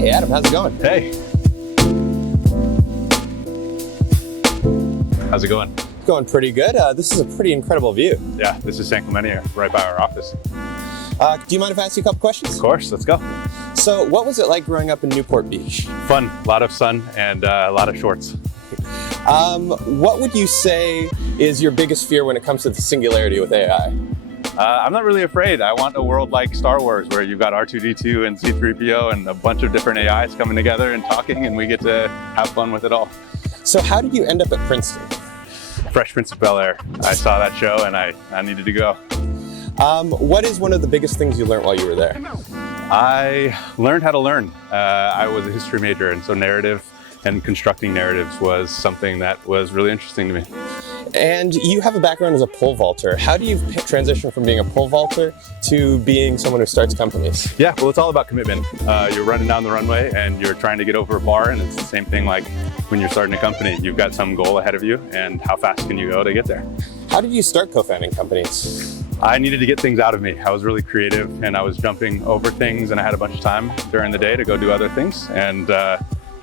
Hey Adam, how's it going? Hey. How's it going? Going pretty good. This is a pretty incredible view. Yeah, this is San Clemente, right by our office. Do you mind if I ask you a couple questions? Of course, let's go. So what was it like growing up in Newport Beach? Fun, a lot of sun and a lot of shorts. What would you say is your biggest fear when it comes to the singularity with AI? I'm not really afraid. I want a world like Star Wars where you've got R2-D2 and C-3PO and a bunch of different AIs coming together and talking, and we get to have fun with it all. So how did you end up at Princeton? Fresh Prince of Bel-Air. I saw that show and I needed to go. What is one of the biggest things you learned while you were there? I learned how to learn. I was a history major, and so narrative and constructing narratives was something that was really interesting to me. And you have a background as a pole vaulter. How do you transition from being a pole vaulter to being someone who starts companies? Yeah, well, it's all about commitment. You're running down the runway and you're trying to get over a bar, and it's the same thing like when you're starting a company. You've got some goal ahead of you, and how fast can you go to get there? How did you start co-founding companies? I needed to get things out of me. I was really creative and I was jumping over things, and I had a bunch of time during the day to go do other things, and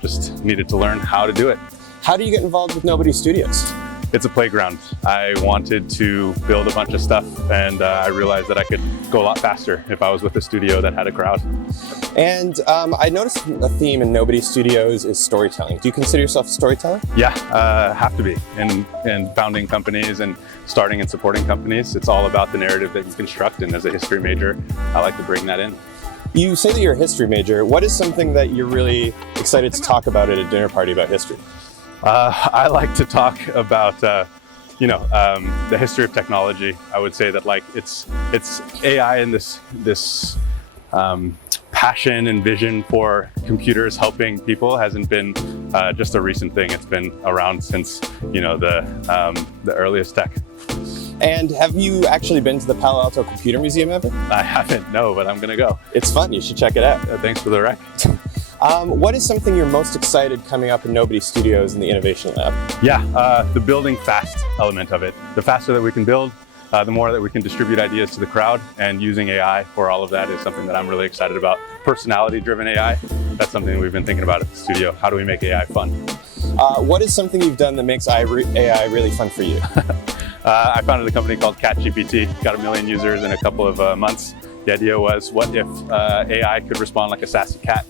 just needed to learn how to do it. How do you get involved with Nobody Studios? It's a playground. I wanted to build a bunch of stuff, and I realized that I could go a lot faster if I was with a studio that had a crowd. And I noticed a theme in Nobody Studios is storytelling. Do you consider yourself a storyteller? Yeah, have to be. In founding companies and starting and supporting companies, it's all about the narrative that you construct, and as a history major, I like to bring that in. You say that you're a history major. What is something that you're really excited to talk about at a dinner party about history? I like to talk about, the history of technology. I would say that it's AI and this passion and vision for computers helping people hasn't been just a recent thing. It's been around since, the earliest tech. And have you actually been to the Palo Alto Computer Museum ever? I haven't, no, but I'm gonna go. It's fun, you should check it out. Thanks for the rec. What is something you're most excited coming up in Nobody Studios in the Innovation Lab? Yeah, the building fast element of it. The faster that we can build, the more that we can distribute ideas to the crowd, and using AI for all of that is something that I'm really excited about. Personality-driven AI, that's something we've been thinking about at the studio. How do we make AI fun? What is something you've done that makes AI really fun for you? I founded a company called CatGPT, got 1 million users in a couple of months. The idea was, what if AI could respond like a sassy cat?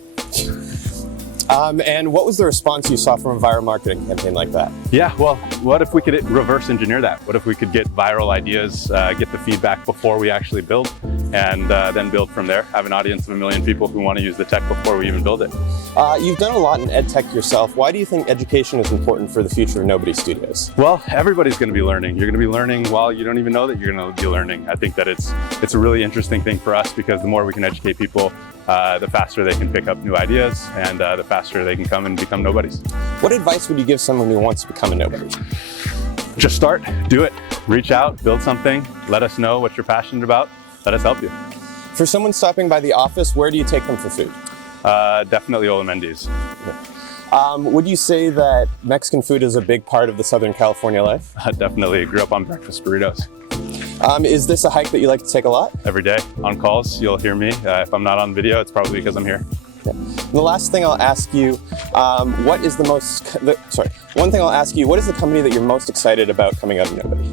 And what was the response you saw from a viral marketing campaign like that? Yeah, well, what if we could reverse engineer that? What if we could get viral ideas, get the feedback before we actually build, and then build from there, have an audience of 1 million people who want to use the tech before we even build it. You've done a lot in ed tech yourself. Why do you think education is important for the future of Nobody Studios? Well, everybody's going to be learning. You're going to be learning while you don't even know that you're going to be learning. I think that it's a really interesting thing for us, because the more we can educate people, the faster they can pick up new ideas, and the faster they can come and become nobodies. What advice would you give someone who wants to become a nobody? Just start, do it, reach out, build something, let us know what you're passionate about, let us help you. For someone stopping by the office, where do you take them for food? Definitely Ola Mendy's. Would you say that Mexican food is a big part of the Southern California life? Definitely, grew up on breakfast burritos. Is this a hike that you like to take a lot? Every day, on calls, you'll hear me. If I'm not on video, it's probably because I'm here. Okay. The last thing I'll ask you, what is the company that you're most excited about coming out of Nobody?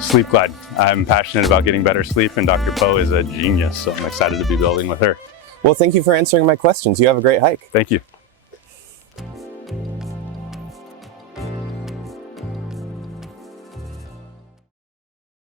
Sleep Glide. I'm passionate about getting better sleep, and Dr. Poe is a genius, so I'm excited to be building with her. Well, thank you for answering my questions. You have a great hike. Thank you.